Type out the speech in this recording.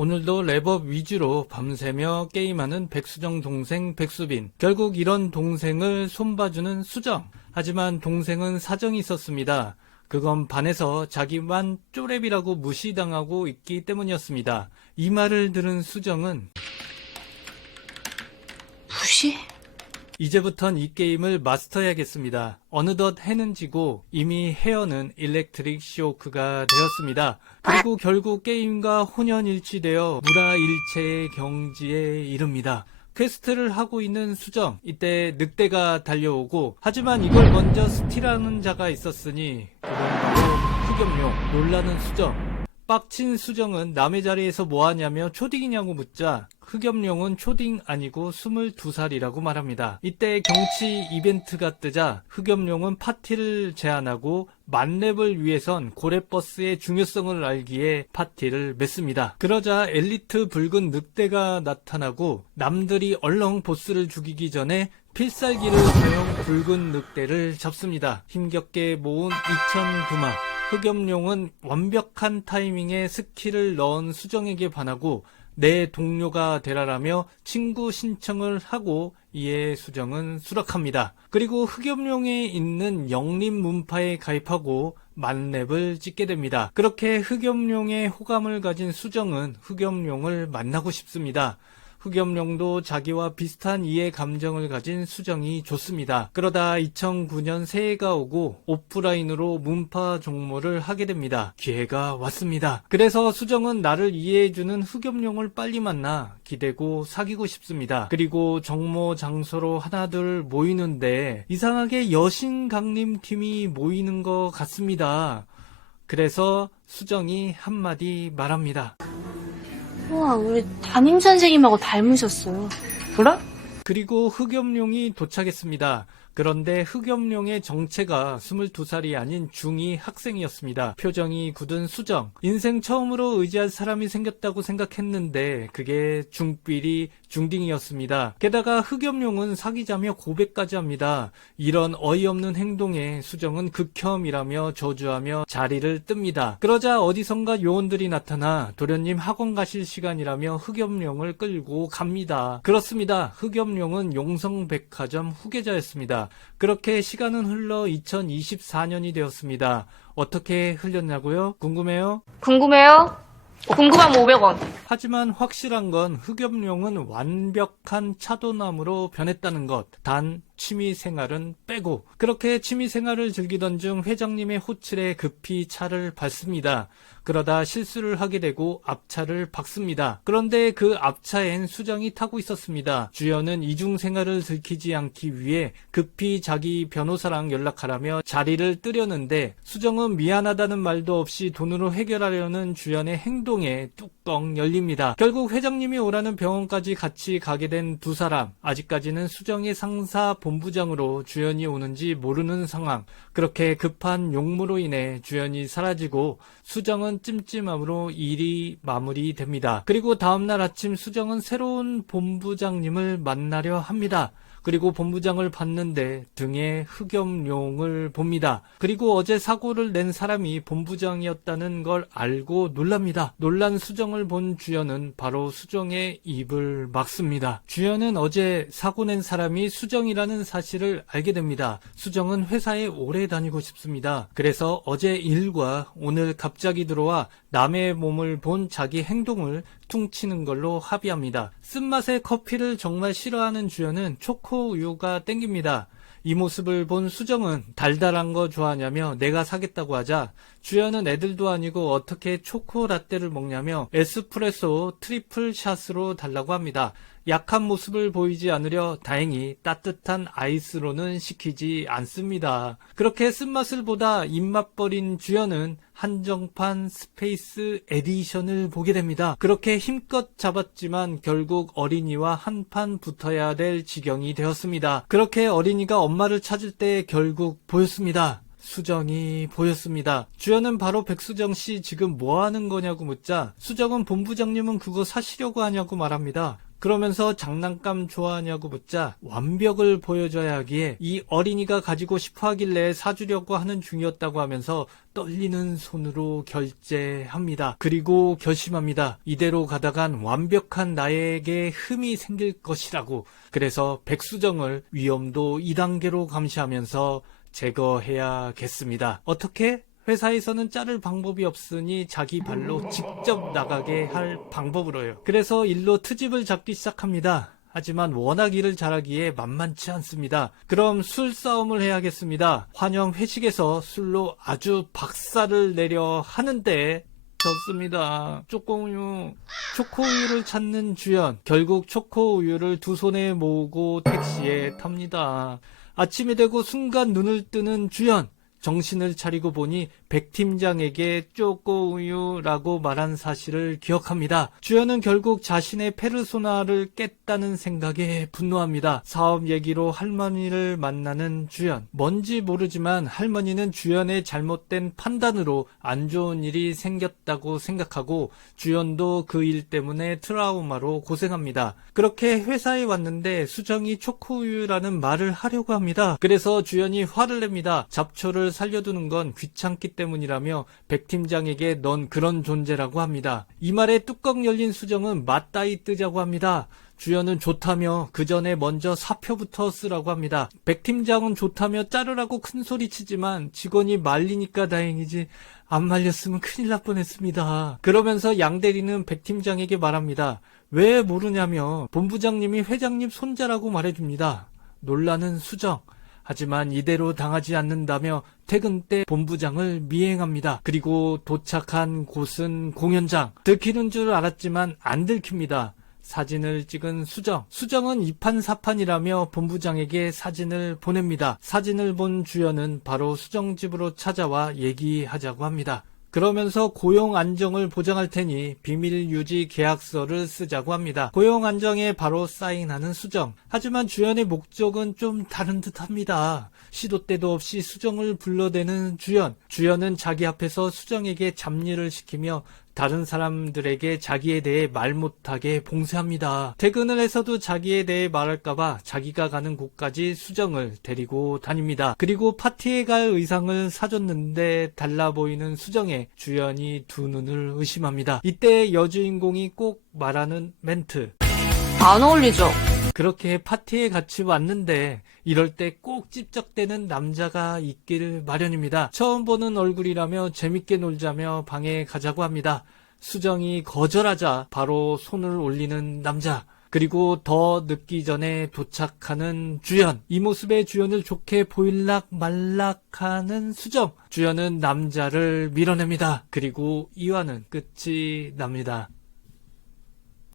오늘도 랩업 위주로 밤새며 게임하는 백수정 동생 백수빈. 결국 이런 동생을 손봐주는 수정. 하지만 동생은 사정이 있었습니다. 그건 반에서 자기만 쪼렙이라고 무시당하고 있기 때문이었습니다. 이 말을 들은 수정은 무시? 이제부턴 이 게임을 마스터해야겠습니다. 어느덧 해는 지고 이미 헤어는 일렉트릭 쇼크가 되었습니다. 그리고 결국 게임과 혼연일치되어 무라일체의 경지에 이릅니다. 퀘스트를 하고 있는 수정, 이때 늑대가 달려오고, 하지만 이걸 먼저 스틸하는 자가 있었으니 그건 바로 흑염룡. 놀라는 수정. 빡친 수정은 남의 자리에서 뭐하냐며 초딩이냐고 묻자 흑염룡은 초딩 아니고 22살이라고 말합니다. 이때 경치 이벤트가 뜨자 흑염룡은 파티를 제안하고 만렙을 위해선 고래버스의 중요성을 알기에 파티를 맺습니다. 그러자 엘리트 붉은 늑대가 나타나고 남들이 얼렁 보스를 죽이기 전에 필살기를 사용 붉은 늑대를 잡습니다. 힘겹게 모은 2000금화. 흑염룡은 완벽한 타이밍에 스킬을 넣은 수정에게 반하고 내 동료가 되라라며 친구 신청을 하고 이에 수정은 수락합니다. 그리고 흑염룡에 있는 영림 문파에 가입하고 만렙을 찍게 됩니다. 그렇게 흑염룡의 호감을 가진 수정은 흑염룡을 만나고 싶습니다. 흑염룡도 자기와 비슷한 이해 감정을 가진 수정이 좋습니다. 그러다 2009년 새해가 오고 오프라인으로 문파 종모를 하게 됩니다. 기회가 왔습니다. 그래서 수정은 나를 이해해주는 흑염룡을 빨리 만나 기대고 사귀고 싶습니다. 그리고 정모 장소로 하나둘 모이는데 이상하게 여신 강림 팀이 모이는 것 같습니다. 그래서 수정이 한마디 말합니다. 우와, 우리 담임선생님하고 닮으셨어요. 그래? 그리고 흑염룡이 도착했습니다. 그런데 흑염룡의 정체가 22살이 아닌 중2 학생이었습니다. 표정이 굳은 수정. 인생 처음으로 의지할 사람이 생겼다고 생각했는데 그게 중삐리 중딩이었습니다. 게다가 흑염룡은 사귀자며 고백까지 합니다. 이런 어이없는 행동에 수정은 극혐이라며 저주하며 자리를 뜹니다. 그러자 어디선가 요원들이 나타나 도련님 학원 가실 시간이라며 흑염룡을 끌고 갑니다. 그렇습니다. 흑염룡은 용성백화점 후계자였습니다. 그렇게 시간은 흘러 2024년이 되었습니다. 어떻게 흘렸냐고요? 궁금해요? 궁금해요? 궁금하면 500원. 하지만 확실한 건 흑염룡은 완벽한 차도남으로 변했다는 것. 단 취미생활은 빼고. 그렇게 취미생활을 즐기던 중 회장님의 호출에 급히 차를 밟습니다. 그러다 실수를 하게 되고 앞차를 박습니다. 그런데 그 앞차엔 수정이 타고 있었습니다. 주연은 이중생활을 들키지 않기 위해 급히 자기 변호사랑 연락하라며 자리를 뜨려는데 수정은 미안하다는 말도 없이 돈으로 해결하려는 주연의 행동에 뚜껑 열립니다. 결국 회장님이 오라는 병원까지 같이 가게 된 두 사람. 아직까지는 수정의 상사 본부장으로 주연이 오는지 모르는 상황. 그렇게 급한 용무로 인해 주연이 사라지고 수정은 찜찜함으로 일이 마무리됩니다. 그리고 다음날 아침 수정은 새로운 본부장님을 만나려 합니다. 그리고 본부장을 봤는데 등에 흑염룡을 봅니다. 그리고 어제 사고를 낸 사람이 본부장이었다는 걸 알고 놀랍니다. 놀란 수정을 본 주연은 바로 수정의 입을 막습니다. 주연은 어제 사고 낸 사람이 수정이라는 사실을 알게 됩니다. 수정은 회사에 오래 다니고 싶습니다. 그래서 어제 일과 오늘 갑자기 들어와 남의 몸을 본 자기 행동을 퉁치는 걸로 합의합니다. 쓴맛의 커피를 정말 싫어하는 주연은 초코 우유가 땡깁니다. 이 모습을 본 수정은 달달한 거 좋아하냐며 내가 사겠다고 하자 주연은 애들도 아니고 어떻게 초코 라떼를 먹냐며 에스프레소 트리플 샷으로 달라고 합니다. 약한 모습을 보이지 않으려 다행히 따뜻한 아이스로는 시키지 않습니다. 그렇게 쓴맛을 보다 입맛 버린 주연은 한정판 스페이스 에디션을 보게 됩니다. 그렇게 힘껏 잡았지만 결국 어린이와 한판 붙어야 될 지경이 되었습니다. 그렇게 어린이가 엄마를 찾을 때 결국 보였습니다. 수정이 보였습니다. 주연은 바로 백수정 씨 지금 뭐 하는 거냐고 묻자 수정은 본부장님은 그거 사시려고 하냐고 말합니다. 그러면서 장난감 좋아하냐고 묻자 완벽을 보여줘야 하기에 이 어린이가 가지고 싶어 하길래 사주려고 하는 중이었다고 하면서 떨리는 손으로 결제합니다. 그리고 결심합니다. 이대로 가다간 완벽한 나에게 흠이 생길 것이라고. 그래서 백수정을 위험도 2단계로 감시하면서 제거해야겠습니다. 어떻게? 회사에서는 자를 방법이 없으니 자기 발로 직접 나가게 할 방법으로요. 그래서 일로 트집을 잡기 시작합니다. 하지만 워낙 일을 잘하기에 만만치 않습니다. 그럼 술 싸움을 해야겠습니다. 환영 회식에서 술로 아주 박살을 내려 하는데 졌습니다. 초코우유. 초코우유를 찾는 주연. 결국 초코우유를 두 손에 모으고 택시에 탑니다. 아침이 되고 순간 눈을 뜨는 주연. 정신을 차리고 보니 백 팀장에게 쪼꼬우유라고 말한 사실을 기억합니다. 주연은 결국 자신의 페르소나를 깼다는 생각에 분노합니다. 사업 얘기로 할머니를 만나는 주연. 뭔지 모르지만 할머니는 주연의 잘못된 판단으로 안 좋은 일이 생겼다고 생각하고 주연도 그 일 때문에 트라우마로 고생합니다. 그렇게 회사에 왔는데 수정이 초코우유라는 말을 하려고 합니다. 그래서 주연이 화를 냅니다. 잡초를 살려두는 건 귀찮기 때문이라며 백 팀장에게 넌 그런 존재라고 합니다. 이 말에 뚜껑 열린 수정은 맞다이 뜨자고 합니다. 주연은 좋다며 그 전에 먼저 사표부터 쓰라고 합니다. 백 팀장은 좋다며 자르라고 큰소리치지만 직원이 말리니까 다행이지 안 말렸으면 큰일 날 뻔했습니다. 그러면서 양 대리는 백 팀장에게 말합니다. 왜 모르냐며 본부장님이 회장님 손자라고 말해줍니다. 놀라는 수정. 하지만 이대로 당하지 않는다며 퇴근 때 본부장을 미행합니다. 그리고 도착한 곳은 공연장. 들키는 줄 알았지만 안 들킵니다. 사진을 찍은 수정. 수정은 이판사판이라며 본부장에게 사진을 보냅니다. 사진을 본 주연은 바로 수정 집으로 찾아와 얘기하자고 합니다. 그러면서 고용 안정을 보장할 테니 비밀 유지 계약서를 쓰자고 합니다. 고용 안정에 바로 사인하는 수정. 하지만 주연의 목적은 좀 다른 듯합니다. 시도 때도 없이 수정을 불러대는 주연. 주연은 자기 앞에서 수정에게 잡일을 시키며 다른 사람들에게 자기에 대해 말 못하게 봉쇄합니다. 퇴근을 해서도 자기에 대해 말할까봐 자기가 가는 곳까지 수정을 데리고 다닙니다. 그리고 파티에 갈 의상을 사줬는데 달라 보이는 수정에 주연이 두 눈을 의심합니다. 이때 여주인공이 꼭 말하는 멘트. 안 어울리죠? 그렇게 파티에 같이 왔는데 이럴 때 꼭 찝적대는 남자가 있길 마련입니다. 처음 보는 얼굴이라며 재밌게 놀자며 방에 가자고 합니다. 수정이 거절하자 바로 손을 올리는 남자. 그리고 더 늦기 전에 도착하는 주연. 이 모습에 주연을 좋게 보일락 말락하는 수정. 주연은 남자를 밀어냅니다. 그리고 이화는 끝이 납니다.